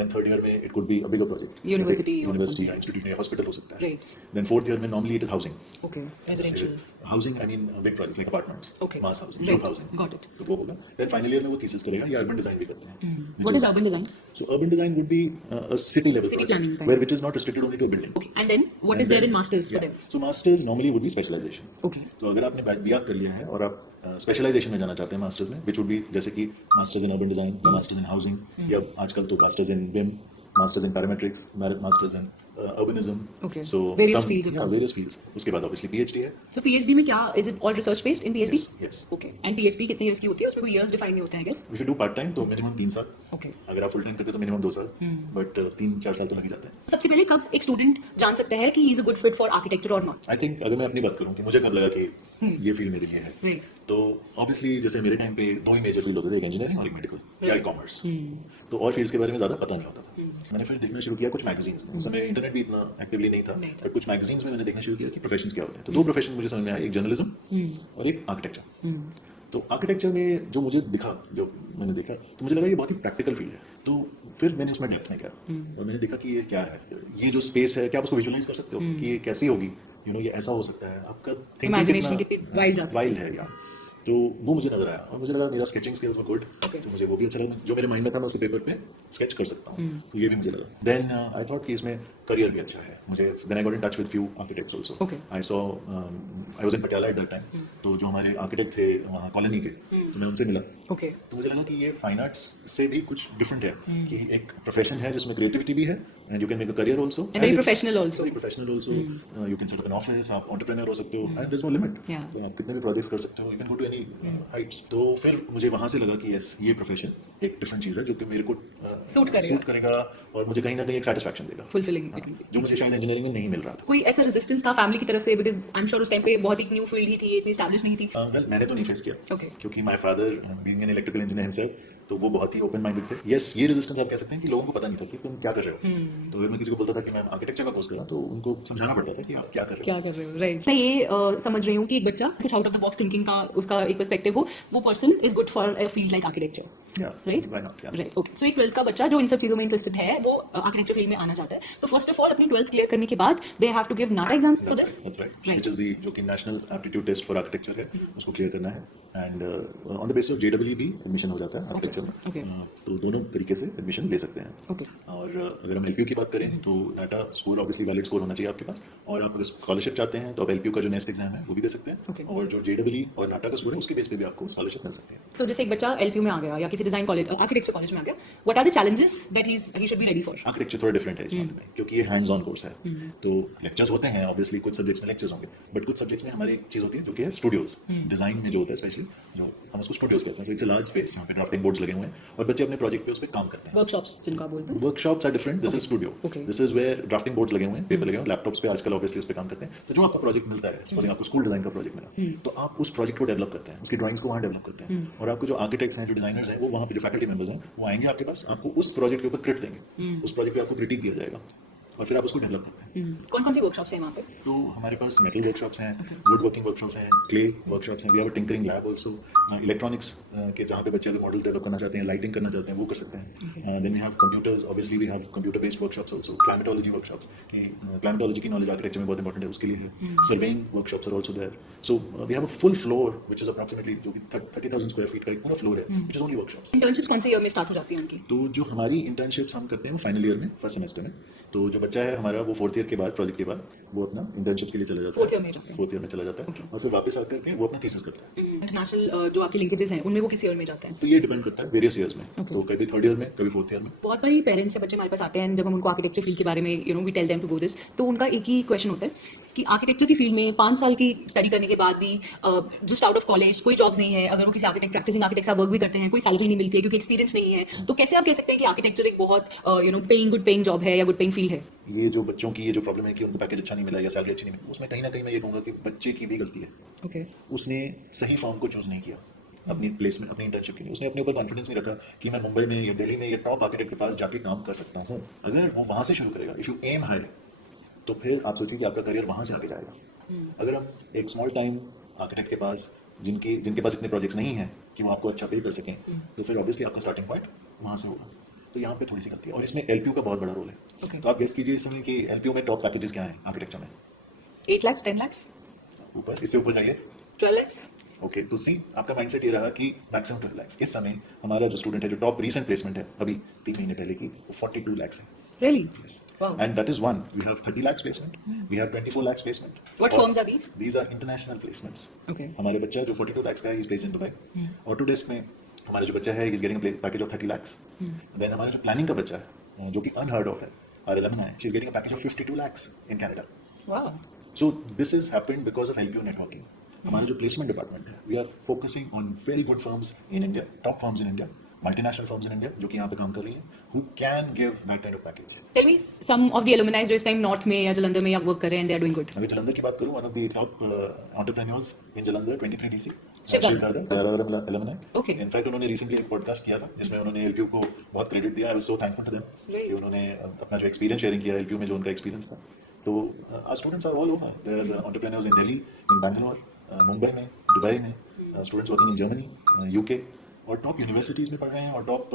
देन थर्ड ईयर में it could be a bigger project, University or university, something. Institute या हॉस्पिटल हो सकता है. Right. देन फोर्थ ईयर में normally it is housing. Okay residential. Housing I mean big project like apartments, Okay. Mass housing, Right. Group housing, Got it. तो वो होगा. Then final year में वो थीसिस करेगा या अर्बन डिजाइन भी करते हैं. What is urban design? So urban design would be a city level City project, planning kind. where which is not restricted only to a building. Okay and then what is there in masters for Yeah. Them? So masters normally would be specialization. Okay तो अगर आपने BArch कर लिया है और आप specialisation में जाना चाहते हैं मास्टर्स में, विच वुड बी जैसे कि मास्टर्स इन अर्बन डिजाइन या मास्टर्स इन हाउसिंग या आजकल तो masters in BIM, masters in parametrics, masters in urbanism. Okay. So Various fields of thought. various fields. उसके बाद obviously PhD है. सो पीएचडी में क्या is it all research based in PhD? Yes. Okay and PhD कितने years की होती है? उसमें कोई इयर्स डिफाइन नहीं होते हैं I guess. If you do part time तो मिनिमम 3 साल. ओके अगर आप फुल टाइम करते तो मिनिमम 2 साल. बट 3-4 साल तो लग ही जाते हैं. सबसे पहले कब एक स्टूडेंट जान सकता है कि he is a good fit for architecture और नॉट? आई थिंक अगर मैं अपनी बात करूं कि मुझे कब लगा कि ये फील्ड मेरे लिए है, राइट. तो ऑब्वियसली जैसे मेरे टाइम पे 2 ही मेजर फील्ड होते थे, एक इंजीनियरिंग और एक मेडिकल या कॉमर्स. तो और फील्ड्स के बारे में ज़्यादा पता नहीं होता था. मैंने फिर देखना शुरू किया कुछ मैगजीन्स में. उस समय इंटरनेट भी इतना एक्टिवली नहीं था, बट कुछ मैगजीन्स में मैंने देखना शुरू किया कि प्रोफेशंस क्या होते हैं. तो 2 प्रोफेशन मुझे समझ में आए, एक जर्नलिज्म और एक आर्किटेक्चर. तो आर्किटेक्चर में जो मुझे दिखा, जो मैंने देखा, तो मुझे लगा ये बहुत ही प्रैक्टिकल फील्ड है. तो फिर मैंने उसमें डेप्थ में किया और मैंने देखा कि ये क्या है, ये जो स्पेस है, क्या आप उसको विजुअलाइज कर सकते हो कि ये कैसी होगी, ये ऐसा हो सकता है. आपका Imagination कितनी वाइल्ड है यार. तो वो मुझे नजर आया और मुझे लगा मेरा स्केचिंग स्किल्स में गुड, तो मुझे वो भी अच्छा लगा. जो मेरे माइंड में था मैं उसको पेपर पे स्केच कर सकता हूँ, तो ये भी मुझे लगा. देन आई थॉट कि इसमें करियर भी अच्छा है मुझे. Then I got in touch with few architects also. Okay. I saw I was in Patiala at that time. तो जो हमारे आर्किटेक्ट थे वहाँ कॉलोनी के, तो मैं उनसे मिला. ओके तो मुझे लगा कि ये फाइन आर्ट्स से भी कुछ डिफरेंट है, कि एक प्रोफेशन है जिसमें क्रिएटिविटी भी है and you can make a career also, And very professional also. Very professional also. You can set up an office, आप एंटरप्रेन्योर हो सकते हो and there is no limit. Yeah. तो आप कितने भी प्रोजेक्ट्स कर सकते हो, you can go to any heights. तो फिर मुझे वहां से लगा कि यस, ये प्रोफेशन एक डिफरेंट चीज है जो कि मेरे को Suit करेगा और मुझे कहीं ना कहीं एक सेटिस्फैक्शन देगा, फुलफिलिंग. जो मुझे शायद इंजीनियरिंग में नहीं मिल रहा था. कोई ऐसा रेजिस्टेंस था फैमिली की तरफ से? बिकॉज आई एम श्योर उस टाइम पे बहुत ही न्यू फील्ड ही थी, इतनी एस्टैब्लिश नहीं थी. वेल मैंने तो नहीं फेस किया. Okay. क्योंकि my father being an electrical engineer himself, तो वो बहुत ही ओपन माइंडेड थे. यस, ये रेजिस्टेंस आप कह सकते हैं कि लोगों को पता नहीं था कि तुम क्या कर रहे हो. तो अगर मैं किसी को बोलता था कि मैं आर्किटेक्चर का कोर्स कर रहा हूं, तो उनको समझाना पड़ता था कि आप क्या कर रहे हो. क्या कर रहे हो? राइट. मैं ये समझ रही हूँ कि एक बच्चा कुछ out of the box thinking का उसका एक पर्सपेक्टिव हो, वो person is good for a field like architecture. Yeah, right why not? Yeah. Right okay. So एक 12th का बच्चा जो इन सब चीज़ों में इंटरेस्टेड है वो आर्किटेक्चर फील्ड में आना चाहता है, तो फर्स्ट ऑफ ऑल अपनी 12th क्लियर करने के बाद they have to give NATA exam for this. That's right. Which is the जो कि national aptitude test for architecture है, उसको क्लियर करना है and on the basis of JEE भी एडमिशन हो जाता है आर्किटेक्चर Okay. में। तो दोनों तरीके से एडमिशन ले सकते हैं। ओके और अगर हम LPU की बात करें तो नाटा स्कोर ऑब्वियसली वैलिड स्कोर होना चाहिए आपके पास, और आप अगर स्कॉलरशिप चाहते हैं तो आप LPU का जो नेक्स्ट एग्जाम है वो भी दे सकते हैं। Okay. और जो JEE और नाटा का स्कोर है उसके बेस पे भी आपको स्कॉलरशिप मिल सकती है। सो जैसे एक बच्चा LPU में आ गया या किसी डिजाइन कॉलेज आर्किटेक्चर कॉलेज में आ गया, what are the challenges that he should be ready for? Architecture थोड़ा डिफरेंट है इस मामले में, क्योंकि ये हैंड्स ऑन कोर्स है। तो लेक्चर्स होते हैं ऑब्वियसली, कुछ सब्जेक्ट्स में लेक्चर्स होंगे, बट कुछ सब्जेक्ट्स में हमारी एक चीज होती है जो कि है स्टूडियोज। डिजाइन में जो होता है स्पेशली, जो हम उसको स्टूडियोज कहते हैं। So it's a large space जहाँ पे ड्राफ्टिंग बोर्ड्स लगे हुए हैं और बच्चे अपने प्रोजेक्ट पे उस पर काम करते हैं। वर्कशॉप्स जिनका आप बोलते हैं। Workshops are different, this is studio. Okay. This is where drafting boards लगे हुए हैं, पेपर लगे हुए हैं, लैपटॉप्स पे आजकल ऑब्वियसली उस पे काम करते हैं। तो जो आपका प्रोजेक्ट मिलता है, सपोजिंग आपको स्कूल डिजाइन का प्रोजेक्ट मिला, तो आप उस प्रोजेक्ट को डेवलप करते हैं, उसकी ड्राइंग्स को वहाँ डेवलप करते हैं, और आपको जो आर्किटेक्ट्स हैं, जो डिजाइनर्स हैं, वो वहाँ पे जो फैकल्टी मेंबर्स हैं, वो आएंगे आपके पास, आपको उस प्रोजेक्ट के ऊपर क्रिट देंगे, उस प्रोजेक्ट पे आपको क्रिटिक दिया जाएगा और फिर आप उसको डेवलप करते हैं। कौन कौन सी वर्कशॉप्स हैं वहाँ पे? तो हमारे पास मेटल वर्कशॉप्स हैं, वुड वर्किंग वर्कशॉप्स हैं, क्ले वर्कशॉप्स हैं, we have a tinkering lab also, electronics के जहाँ पे बच्चे अगर मॉडल डेवलप करना चाहते हैं, लाइटिंग करना चाहते हैं, वो कर सकते हैं। Then we have computers, obviously we have computer based workshops also, climatology workshops, climatology की नॉलेज आर्किटेक्चर में बहुत इंपॉर्टेंट है, उसके लिए है। Surveying workshops are also there. So we have a full floor which is approximately जो कि 30,000 square feet का एक पूरा फ्लोर है, which is only workshops. Internships कौन से ईयर में स्टार्ट हो जाती हैं उनकी? तो जो हमारी इंटर्नशिप्स हम करते हैं वो फाइनल ईयर में, फर्स्ट सेमेस्टर में। तो जो बच्चा है हमारा वो 4th ईयर के बाद, प्रोजेक्ट के बाद, वो अपना इंटर्नशिप के लिए चला जाता है। 4th ईयर में जाते हैं। 4th ईयर में चला जाता है और फिर वापस आकर के वो अपना थीसिस करता है। इंटरनेशनल जो आपके लिंकेजेस हैं उनमें वो किस ईयर में जाते हैं? तो ये डिपेंड करता है वेरियस ईयर्स में। तो कभी 3rd ईयर में, कभी 4th ईयर में। बहुत बारी पेरेंट्स से बच्चे हमारे पास आते हैं, जब हम उनको आर्किटेक्चर फील्ड के बारे में we tell them to go this, तो उनका एक ही क्वेश्चन होता है कि आर्किटेक्चर की फील्ड में 5 साल की स्टडी करने के बाद भी जस्ट आउट ऑफ कॉलेज कोई जॉब्स नहीं है, अगर वो किसी आर्किटेक्ट प्रैक्टिसिंग आर्किटेक्ट वर्क भी करते हैं, कोई सैलरी नहीं मिलती है क्योंकि एक्सपीरियंस नहीं है, तो कैसे आप कह सकते हैं कि आर्किटेक्चर एक बहुत गुड पेइंग जॉब है या गुड पेइंग फील्ड है? ये जो बच्चों की ये जो प्रॉब्लम है कि उनको पैकेज अच्छा नहीं मिला या सैलरी अच्छी नहीं मिली, उसमें कहीं ना कहीं मैं ये कहूँगा कि बच्चे की भी गलती है। ओके उसने सही फॉर्म को चूज नहीं किया अपनी प्लेसमेंट, अपनी इंटर्नशिप के लिए। उसने अपने ऊपर कॉन्फिडेंस नहीं रखा कि मैं मुंबई में या दिल्ली में या टॉप आर्किटेक्ट के पास जाके काम कर सकता हूँ। अगर वो वहाँ से शुरू करेगा, इफ यू एम हाई, तो फिर आप सोचिए कि आपका करियर वहाँ से आगे जाएगा। अगर हम एक स्मॉल टाइम आर्किटेक्ट के पास जिनके पास इतने प्रोजेक्ट्स नहीं हैं कि वो आपको अच्छा पे कर सकें, तो फिर ऑब्वियसली आपका स्टार्टिंग पॉइंट वहाँ से होगा। तो यहाँ पे थोड़ी सी गलती है और इसमें LPU का बहुत बड़ा रोल है। Okay. तो आप गेस कीजिए इस समय कि LPU में टॉप पैकेजेस क्या हैं आर्किटेक्चर में? 8 lakhs 10 lakhs ऊपर, इससे ऊपर जाइए। 12 lakhs। ओके, तो सी आपका माइंडसेट ये रहा कि मैक्सिमम 12 lakhs। इस समय हमारा जो स्टूडेंट है, जो टॉप रीसेंट प्लेसमेंट है अभी 3 महीने पहले की, वो 42 lakhs है। Really? Yes. Wow. And that is one. We have 30 lakhs placement. We have 24 lakhs placement. What और firms are these? These are international placements. Okay. हमारे बच्चा जो 42 lakhs का है, he's based in Dubai. Autodesk में हमारा जो बच्चा है, he's getting a package of 30 lakhs. Then हमारा जो प्लानिंग का बच्चा है, जो कि unheard of है, our alumni, she's getting a package of 52 lakhs in Canada. Wow. So this has happened because of LPU networking. हमारा जो प्लेसमेंट डिपार्टमेंट है, we are focusing on very good firms in India, top firms in India, multinational firms in India, जो कि यहाँ पे काम कर रही हैं, who can give that kind of package. Tell me some of the alumni जो इस टाइम नॉर्थ में या जलंधर में या वर्क कर रहे हैं, they are doing good. अगर जलंधर की बात करूँ, one of the top entrepreneurs in Jalandhar, 23DC, Shiv Shiv Dada. Dada, they are our alumni. Okay. In fact, उन्होंने recently एक podcast किया था जिसमें उन्होंने LPU को बहुत क्रेडिट दिया। I was so thankful to them Right. कि उन्होंने अपना जो एक्सपीरियंस शेयरिंग किया LPU में, जो उनका एक्सपीरियंस था। तो our students are all over. They are entrepreneurs in Delhi, in Bangalore, Mumbai में, दुबई में, students working in Germany, UK, और टॉप यूनिवर्सिटीज में पढ़ रहे हैं और टॉप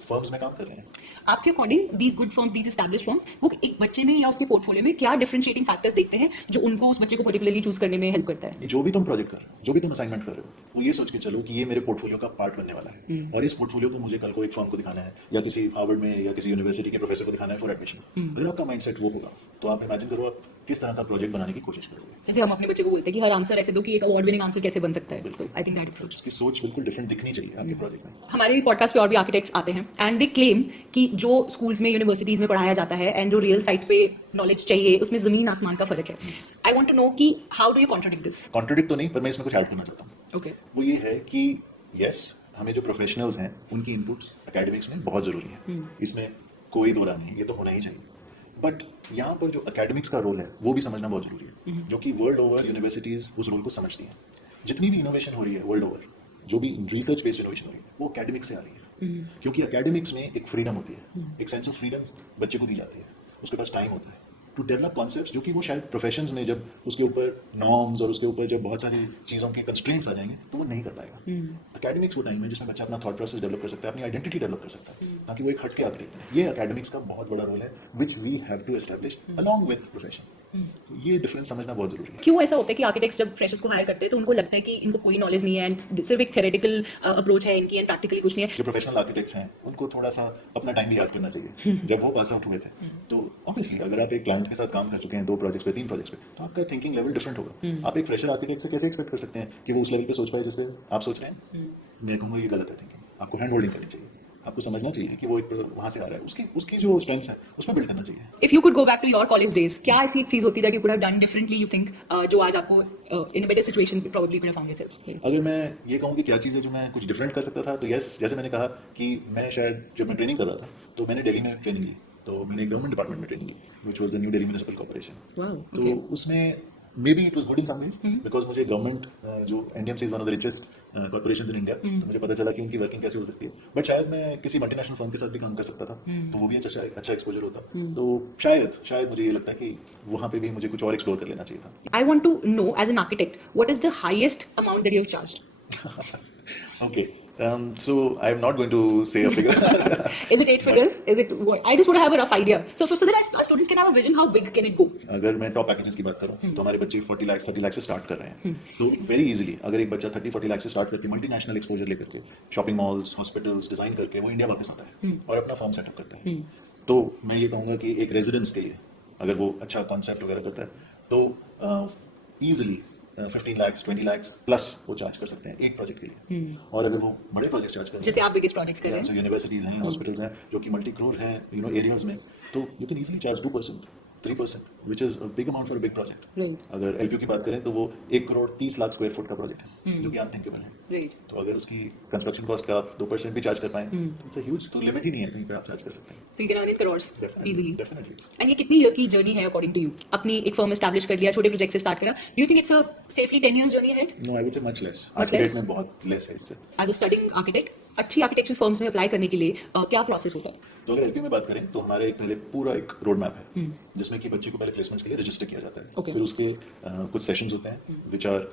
फर्म्स में काम कर रहे हैं। आपके according these good firms, these established firms, वो एक बच्चे में या उसके पोर्टफोलियो में क्या डिफरेंशिएटिंग फैक्टर्स देखते हैं जो उनको उस बच्चे को पर्टिकुलरली चूज करने में हेल्प करता है? जो भी तुम प्रोजेक्ट कर रहे हो, जो भी तुम असाइनमेंट कर रहे हो, वो ये सोच के चलो कि ये मेरे पोर्टफोलियो का पार्ट बनने वाला है और इस पोर्टफोलियो को मुझे कल को एक फर्म को दिखाना है या किसी हार्वर्ड में या किसी यूनिवर्सिटी के प्रोफेसर को दिखाना है फॉर एडमिशन। अगर आपका माइंडसेट वो होगा तो आप इमेजिन करो आप किस तरह का प्रोजेक्ट बनाने की कोशिश करोगे। जैसे हम अपने बच्चे को बोलते हैं कि हर आंसर ऐसे दो कि एक अवार्ड विनिंग आंसर कैसे बन सकता है। So I think that approach, उसकी सोच बिल्कुल डिफरेंट दिखनी चाहिए आपके प्रोजेक्ट में। हमारे पॉडकास्ट पे और भी आर्किटेक्ट्स आते हैं एंड दे क्लेम कि जो स्कूल्स में यूनिवर्सिटीज में पढ़ाया जाता है एंड जो रियल साइट पे नॉलेज चाहिए उसमें जमीन आसमान का फर्क है। आई वांट टू नो कि how do you contradict this? Contradict तो नहीं, पर मैं इसमें कुछ ऐड करना चाहता हूँ। ओके, वो ये है कि यस, हमें जो प्रोफेशनल्स हैं उनकी इनपुट्स एकेडमिक्स में बहुत जरूरी है, इसमें कोई दो राय नहीं, ये तो होना ही चाहिए। बट यहाँ पर जो एकेडमिक्स का रोल है वो भी समझना बहुत जरूरी है, जो कि वर्ल्ड ओवर यूनिवर्सिटीज उस रोल को समझती हैं। जितनी भी इनोवेशन हो रही है वर्ल्ड ओवर, जो भी रिसर्च बेस्ड इनोवेशन हो रही है, वो एकेडमिक्स से आ रही है। क्योंकि एकेडमिक्स में एक फ्रीडम होती है, एक सेंस ऑफ फ्रीडम बच्चे को दी जाती है, उसके पास टाइम होता है, टू डेवलप कॉन्सेप्ट्स जो कि वो शायद प्रोफेशंस में जब उसके ऊपर नॉर्म्स और उसके ऊपर जब बहुत सारी चीज़ों के कंस्ट्रेंट्स आ जाएंगे तो वो नहीं कर पाएगा। एकेडमिक्स वो टाइम है जिसमें बच्चा अपना थॉट प्रोसेस डेवलप कर सकता है, अपनी आइडेंटिटी डेवलप कर सकता है, ताकि वो एक हट के आर्किटेक्ट है। ये एकेडमिक्स का बहुत बड़ा रोल है which we have to establish along with profession. ये डिफरेंस समझना बहुत जरूरी है। क्यों ऐसा होता है कि आर्किटेक्ट्स जब फ्रेशर्स को हायर करते हैं तो उनको लगता है कि इनको कोई नॉलेज नहीं है एंड सिर्फ एक थ्योरेटिकल अप्रोच है इनकी एंड प्रैक्टिकली कुछ नहीं है? जो प्रोफेशनल आर्किटेक्ट्स हैं उनको थोड़ा सा अपना टाइम भी याद करना चाहिए। जब वो पास आउट हुए थे तो ऑब्वियसली अगर आप एक क्लाइंट के साथ काम कर चुके हैं 2 प्रोजेक्ट्स पे 3 प्रोजेक्ट्स पे तो आपका थिंकिंग लेवल डिफरेंट होगा। आप एक फ्रेशर आर्किटेक्ट से कैसे एक्सपेक्ट कर सकते हैं कि वो उस लेवल पे सोच पाए जिस पे आप सोच रहे हैं? मैं कहूँगा ये गलत है थिंकिंग। आपको हैंड होल्डिंग करनी चाहिए, आपको समझना चाहिए कि वो एक वहाँ से आ रहा है, उसकी जो स्ट्रेंथ्स है उसमें बिल्ड करना चाहिए। If you could go back to your college days, क्या ऐसी एक चीज होती that you could have done differently you think, जो आज आपको in a better situation probably could have found yourself? अगर मैं ये कहूँ कि क्या चीज़ है जो मैं कुछ डिफरेंट कर सकता था तो यस, जैसे मैंने कहा कि मैं शायद जब मैं ट्रेनिंग कर रहा था तो मैंने दिल्ली में ट्रेनिंग ली, तो मैंने एक गवर्नमेंट डिपार्टमेंट में ट्रेनिंग ली which was the new Delhi municipal corporation. तो उसमें may be it was good in some ways because मुझे गवर्नमेंट जो NDMC is one of the richest corporations in India, तो मुझे पता चला कि उनकी वर्किंग कैसे हो सकती है। बट शायद मैं किसी मल्टीनेशनल फर्म के साथ भी काम कर सकता था तो वो भी अच्छा एक्सपोजर होता। तो शायद मुझे ये लगता है कि वहाँ पे भी मुझे कुछ और एक्सप्लोर कर लेना चाहिए था। I want to know as an architect what is the highest amount that you have charged? Okay. So I'm not going to say a figure. Is it 8 figures? Is it what? I just want to have a rough idea. So that our students can have a vision how big can it go? अगर मैं top packages की बात करूं तो हमारे बच्चे 40 लाख 30 लाख से start कर रहे हैं। तो वेरी इजीली अगर एक बच्चा 30-40 लाख से स्टार्ट करके मल्टीनेशनल एक्सपोजर लेकर के शॉपिंग मॉल्स, हॉस्पिटल्स डिजाइन करके वो इंडिया वापस आता है और अपना फर्म सेटअप करता है, तो मैं ये कहूँगा कि एक रेजिडेंस के लिए अगर वो अच्छा कॉन्सेप्ट वगैरह करता है तो ईजिली 15 लाख 20 लाख प्लस वो चार्ज कर सकते हैं एक प्रोजेक्ट के लिए। और अगर वो बड़े प्रोजेक्ट चार्ज कर रहे हैं जैसे आप बिगेस्ट प्रोजेक्ट्स कर रहे हैं, यूनिवर्सिटीज हैं, हॉस्पिटल्स हैं जो कि मल्टी क्रोर हैं एरियाज में, तो you can easily charge 2%, 3%, which is a big amount for a big project. Right. अगर एलपीयू की बात करें तो वो 1 करोड़ 30 लाख स्क्वायर फुट का प्रोजेक्ट है जो कि अनथिंकेबल है। Right. तो अगर उसकी कंस्ट्रक्शन कॉस्ट का आप 2% भी चार्ज कर पाएं तो इट्स अ ह्यूज, तो लिमिट ही नहीं है कहीं पे आप चार्ज कर सकते हैं। So you can earn in crores easily. Definitely. And ये कितनी ईयर की जर्नी है अकॉर्डिंग टू यू? अपनी एक फर्म एस्टैब्लिश कर लिया, छोटे प्रोजेक्ट से स्टार्ट करा, do you think it's a safely 10 years journey ahead? No, I would say much less. Much architect less? में बहुत लेस है इससे। एज अ स्टडिंग आर्किटेक्ट अच्छी आर्किटेक्चर फर्म्स में अप्लाई करने के लिए क्या प्रोसेस होता है? तो अगर एलपीयू में बात करें तो हमारे एक पहले पूरा एक रोड मैप है जिसमें कि बच्चे को पहले प्लेसमेंट्स के लिए रजिस्टर किया जाता है। Okay. फिर उसके कुछ सेशंस होते हैं which are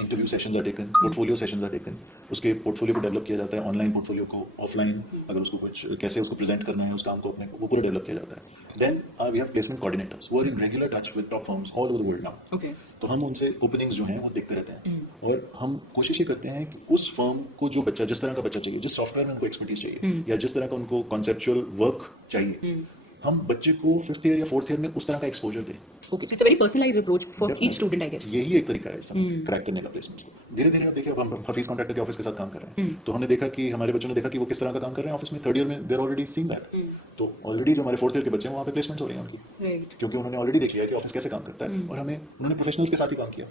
interview sessions are taken, portfolio sessions are taken. उसके पोर्टफोलियो को डेवलप किया जाता है, ऑनलाइन पोर्टफोलियो को, ऑफलाइन अगर उसको कुछ कैसे उसको प्रेजेंट करना है उस काम को अपने वो पूरा डेवलप किया जाता है। Then we have placement coordinators who are in regular touch with top firms all over the world now. Okay. तो हम उनसे ओपनिंग्स जो हैं वो देखते रहते हैं और हम कोशिश ये करते हैं कि उस फर्म को जो बच्चा जिस तरह का बच्चा चाहिए, जिस सॉफ्टवेयर में उनको एक्सपर्टीज चाहिए या जिस तरह का उनको कॉन्सेप्चुअल वर्क चाहिए, हम बच्चे को 5th ईयर या 4th ईयर में उस तरह का एक्सपोजर दें। Okay, so it's a very personalized approach for each student, I guess. यही एक तरीका है सब क्रैक करने का प्लेसमेंट्स को। धीरे धीरे आप देखिए, अब हम हफीज कॉन्ट्रैक्टर के ऑफिस के साथ काम कर रहे हैं तो हमने देखा कि हमारे बच्चों ने देखा कि वो किस तरह का काम कर रहे हैं ऑफिस में। 3rd ईयर में देर ऑलरेडी सीन दैट, तो ऑलरेडी जो हमारे 4th ईयर के बच्चे हैं वहाँ पे प्लेसमेंट्स हो रही हैं उनकी, Right. क्योंकि उन्होंने ऑलरेडी देख लिया कि ऑफिस कैसे काम करता है और हमें उन्होंने प्रोफेशनल्स के साथ ही काम किया।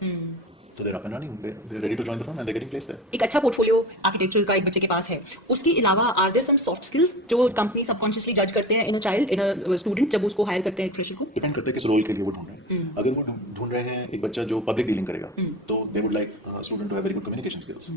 तो they're up and running, they ready to join the firm and they getting placed there. एक अच्छा पोर्टफोलियो आर्किटेक्चर का एक बच्चे के पास है, उसके अलावा are there some soft skills जो कंपनी सबकॉन्शियसली जज करते हैं इन a child, in a student, जब उसको हायर करते हैं एक फ्रेशर को? डिपेंड करता है किस रोल के लिए वो ढूंढ रहे हैं। अगर वो ढूंढ रहे हैं एक बच्चा जो पब्लिक डीलिंग करेगा तो they would like student to have very good communication skills,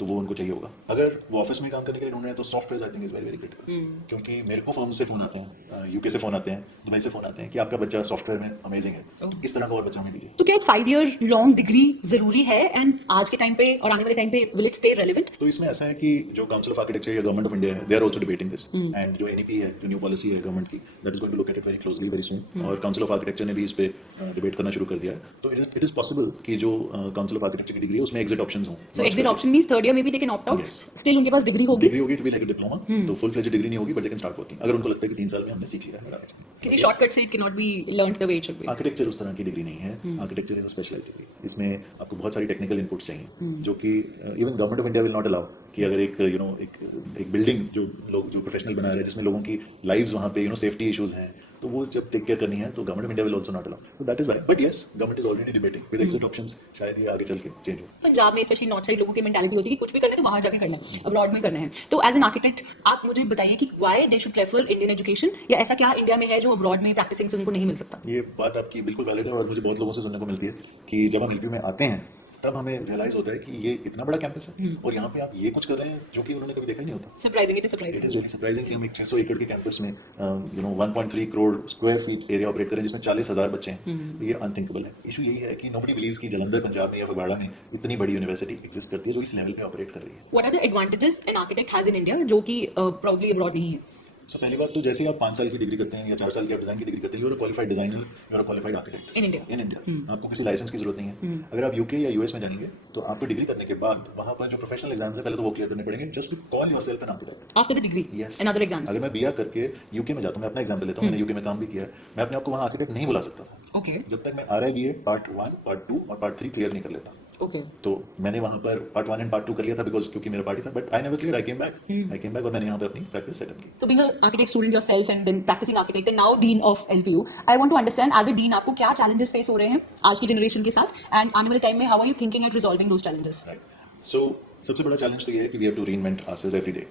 तो वो उनको चाहिए होगा। अगर वो ऑफिस में काम करने के लिए ढूंढ रहे हैं तो software I think is very very critical, क्योंकि मेरे को फर्म से फोन आते हैं, यूके से फोन आते हैं, दुबई से फोन आते हैं कि आपका बच्चा सॉफ्टवेयर में अमेजिंग है, इस तरह का और बच्चा हमें दीजिए। तो क्या 5 ईयर लॉन्ग डिग्री जरूरी है एंड आज के टाइम पे और आने वाले टाइम पे विल इट स्टे रेलेवेंट? तो इसमें ऐसा है कि जो काउंसिल ऑफ आर्किटेक्चर या गवर्नमेंट ऑफ इंडिया है, they are also debating this, and जो एनईपी है, जो न्यू पॉलिसी है गवर्नमेंट की, that is going to look at it very closely very soon. और काउंसिल ऑफ आर्किटेक्चर ने भी इस पे डिबेट करना शुरू कर दिया है। तो इट इज पॉसिबल कि जो काउंसिल ऑफ आर्किटेक्चर की डिग्री है उसमें एग्जिट ऑप्शंस हों। So exit option means 3rd year में भी they can opt out, still उनके पास डिग्री होगी to be like a diploma, तो फुल फ्लेज्ड डिग्री नहीं होगी but they can start working अगर उनको लगता है कि 3 साल में हमने सीख लिया है। किसी शॉर्टकट से it can not be learned the way it should be. Architecture उस तरह की डिग्री नहीं है, architecture is a specialized degree. इसमें आपको बहुत सारी टेक्निकल इनपुट्स चाहिए जो कि even government of India will not allow कि अगर एक एक बिल्डिंग जो लोग जो प्रोफेशनल बना रहे हैं जिसमें लोगों की लाइव्स वहाँ पे सेफ्टी इश्यूज हैं, तो वो जब टेक केयर करनी है तो government of India will also not allow, तो that is why. But yes, government is already debating with exit options, शायद ये आगे चल के चेंज हो। पंजाब में स्पेशली नॉर्थ साइड लोगों की मेंटालिटी होती है कि कुछ भी करना है तो बाहर जाके करना है, अब्रॉड में करना है। तो एज एन आर्किटेक्ट आप मुझे बताइए कि why they should prefer Indian education, या ऐसा क्या इंडिया में है जो अब्रॉड में प्रैक्टिसिंग से उनको नहीं मिल सकता? ये बात आपकी बिल्कुल वैलिड है और मुझे बहुत लोगों से सुनने को मिलती है कि जब हम एलपीयू में आते हैं तब हमें रियलाइज होता है कि ये इतना बड़ा कैंपस है और यहाँ पे आप ये कुछ कर रहे हैं जो कि उन्होंने कभी देखा ही नहीं होता। Surprising, it is it surprising. Is very surprising कि हम एक 600 एकड़ के कैंपस में 1.3 crore square feet area operate करें जिसमें 40,000 बच्चे हैं। ये अनथिंकेबल है। इशू यही है कि नोबडी बिलीव्स कि जलंधर पंजाब में या फगवाड़ा में इतनी बड़ी यूनिवर्सिटी एग्जिस्ट करती है जो इस लेवल पे ऑपरेट कर रही है। What are the advantages an architect has in India जो कि प्रोबब्ली अब्रॉड नहीं है? सो पहली बात तो जैसे ही आप 5 साल की डिग्री करते हैं या 4 साल की आप डिजाइन की डिग्री करते हैं, you are a qualified designer, you are a qualified architect in India. In India आपको किसी लाइसेंस की जरूरत नहीं है। अगर आप यूके या यूएस में जाएंगे तो आपको डिग्री करने के बाद वहां पर जो प्रोफेशनल एग्जाम्स है पहले तो वो क्लियर करने पड़ेंगे just to call yourself an architect after the degree yes another exam. अगर मैं बीए करके यूके में जाता हूं, मैं अपना एग्जाम्पल लेता हूं, मैंने यूके में काम भी किया है, मैं अपने आप को वहां आर्किटेक्ट नहीं बुला सकता था ओके जब तक मैं RIBA पार्ट 1 पार्ट 2 और पार्ट 3 क्लियर नहीं कर लेता। ओके तो मैंने वहां पर पार्ट 1 एंड पार्ट 2 कर लिया था बिकॉज क्योंकि मेरा पार्टी था, but I never clear. I came back और मैंने यहाँ पर अपनी प्रैक्टिस सेटअप की। So being an architect student yourself and then practicing architect and now dean of LPU, I want to understand as a dean आपको क्या challenges face हो रहे हैं आज की generation के साथ and आने वाले time में how are you thinking at resolving those challenges? Right. So सबसे बड़ा चैलेंज तो ये है कि we have to reinvent ourselves every day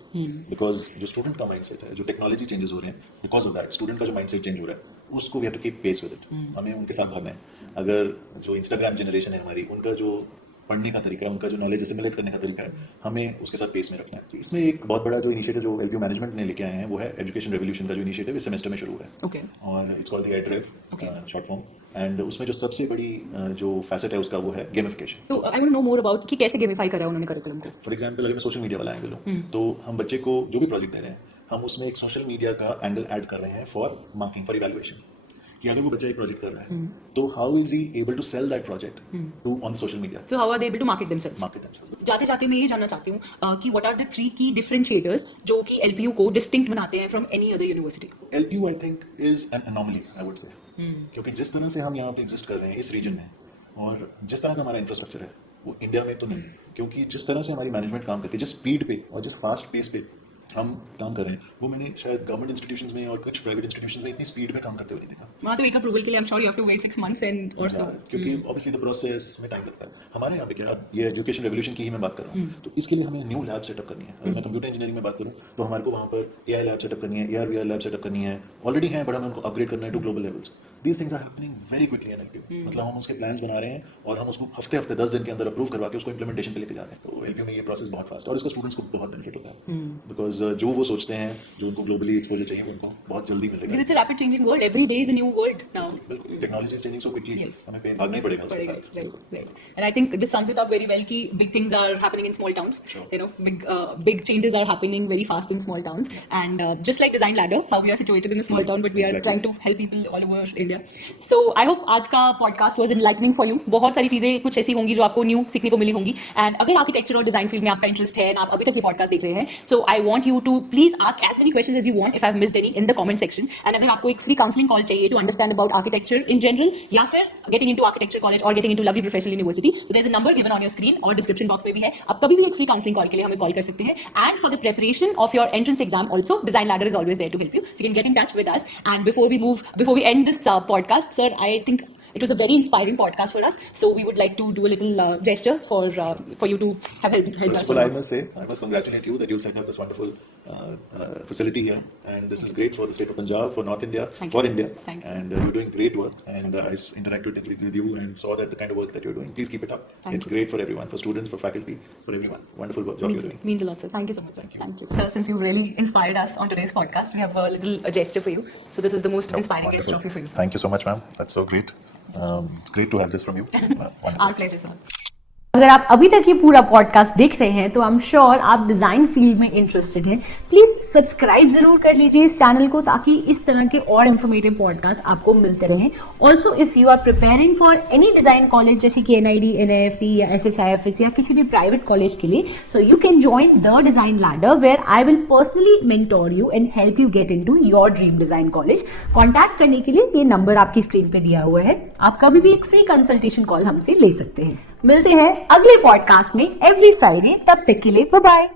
because जो स्टूडेंट का माइंडसेट है, जो टेक्नोलॉजी चेंजेस हो रहे हैं, बिकॉज ऑफ दैट स्टूडेंट का जो माइंडसेट चेंज हो रहा है उसको we have to keep pace with it. हमें उनके साथ भागना है। अगर जो इंस्टाग्राम जनरेशन है हमारी, उनका जो पढ़ने का तरीका है, उनका जो नॉलेज असिमिलेट करने का तरीका है, हमें उसके साथ पेस में रखना है। तो इसमें एक बहुत बड़ा जो इनिशिएटिव जो LPU मैनेजमेंट ने लेके आए हैं वो है एजुकेशन रेवोल्यूशन का जो इनिशिएटिव इस सेमेस्टर में शुरू हुआ है। Okay. और it's called the EdRev short form. And उसमें जो सबसे बड़ी जो फैसेट है उसका वो है gamification. So I want to know more about कि कैसे gamify करा है उन्होंने curriculum को? फॉर एग्जाम्पल अगर मैं सोशल मीडिया वाला एंगल हूँ तो हम बच्चे को जो भी प्रोजेक्ट दे रहे हैं हम उसमें एक सोशल मीडिया का एंगल ऐड कर रहे हैं फॉर मार्किंग, फॉर इवैल्यूएशन। कि अगर वो बच्चा एक प्रोजेक्ट कर रहा है तो how is he able to sell that project to on social media, So how are they able to market themselves? Market themselves. जाते जाते मैं ये जानना चाहती हूँ कि what are the 3 key differentiators जो कि LPU को distinct बनाते हैं from any other university? LPU I think is an anomaly I would say, क्योंकि जिस तरह से हम यहाँ पे एग्जिस्ट कर रहे हैं इस रीजन में और जिस तरह का हमारा इंफ्रास्ट्रक्चर है वो इंडिया में तो नहीं है। क्योंकि जिस तरह से हमारी मैनेजमेंट काम करती है, जिस स्पीड पे और जिस फास्ट पेस पे हम काम कर रहे हैं वो मैंने शायद गवर्नमेंट इंस्टीट्यूशंस में और कुछ प्राइवेट इंस्टीट्यूशंस में इतनी स्पीड में काम करते हुए नहीं देखा। वहाँ तो एक अप्रूवल के लिए I'm sure you have to wait 6 months and or so. क्योंकि ऑब्वियसली द प्रोसेस में टाइम लगता है। हमारे यहाँ पे क्या, ये एजुकेशन रेवोल्यूशन की ही मैं बात कर रहा हूँ, तो इसके लिए हमें न्यू लैब सेटअप करनी है। अगर मैं कंप्यूटर इंजीनियरिंग में बात करूँ तो हमारे को वहाँ पर AI लैब सेटअप करनी है, AR/VR लैब सेटअप करनी है, ऑलरेडी है बट हमें उनको अपग्रेड करना है to global levels. These things are happening very quickly in LPU। मतलब हम उसके प्लान्स बना रहे हैं और हम उसको हफ्ते 10 दिन के अंदर अप्रूव करवा के उसको इंप्लीमेंटेशन पे लेके जा रहे हैं। तो LPU में ये प्रोसेस बहुत फास्ट है और इसका स्टूडेंट्स को बहुत बेनिफिट होता है बिकॉज जो वो सोचते हैं, जो उनको ग्लोबली एक्सपोजर चाहिए उनको बहुत जल्दी मिलेगा। Because it's a rapid changing world. Every day is a new world now. बिल्कुल, technology is changing so quickly, Yes. हमें पे भागना ही पड़ेगा उसके Right, साथ। right. And I think this sums it up very well कि big things are happening in small towns. Sure. You know, big changes are happening very fast in small towns. And just like Design Ladder, how we are situated in a small town, but we are Exactly. trying to help people all over India. So I hope आज का podcast was enlightening for you. बहुत सारी चीजें कुछ ऐसी होंगी जो आपको न्यू सीखने को मिली होंगी. And अगर आर्किटेक्चर और डिजाइन फील्ड में आपका इंटरेस्ट है और आप अभी तक ये पॉडकास्ट देख रहे हैं, so I want you to please ask as many questions as you want if I've missed any in the comment section. And अगर आपको एक फ्री काउंसलिंग कॉल चाहिए to understand about architecture in general या फिर getting into architecture college or getting into lovely professional university, so there's a number given on your screen और description box में भी है. आप कभी भी एक फ्री काउंसलिंग कॉल के लिए हमें कॉल कर सकते हैं. And for the preparation of your entrance exam also, Design Ladder is always there to help you. So you can get in touch with us. And before we end this podcast, sir, I think it was a very inspiring podcast for us. So we would like to do a little gesture for you to have helped First us. of all, I must congratulate you that you've set up this wonderful facility here, and this is great for the state of Punjab, for North India, Thank for you. India, Thanks. and you're doing great work. And I interacted with you and saw that the kind of work that you're doing. Please keep it up. Thank It's you. great for everyone, for students, for faculty, for everyone. Wonderful job you're doing. Means a lot, sir. Thank you so much, sir. Thank you. Since you've really inspired us on today's podcast, we have a little gesture for you. So this is the most inspiring gesture of you for you, sir. Thank you so much, ma'am. That's so great. It's great to have this from you. Wonderful. Our pleasure, sir. अगर आप अभी तक ये पूरा podcast देख रहे हैं तो आई एम श्योर आप डिजाइन फील्ड में इंटरेस्टेड हैं. प्लीज सब्सक्राइब जरूर कर लीजिए इस चैनल को ताकि इस तरह के और इन्फॉर्मेटिव पॉडकास्ट आपको मिलते रहें. Also if you are preparing for any design college जैसे कि NID, NIFT या SSIFS या किसी भी प्राइवेट कॉलेज के लिए, so you can join the design ladder where I will personally mentor you and help you get into your dream design college. Contact करने के लिए ये नंबर आपकी स्क्रीन पे दिया हुआ है. आप कभी भी एक फ्री कंसल्टेशन कॉल हमसे ले सकते हैं. मिलते हैं अगले पॉडकास्ट में एवरी फ्राइडे. तब तक के लिए बाय बाय.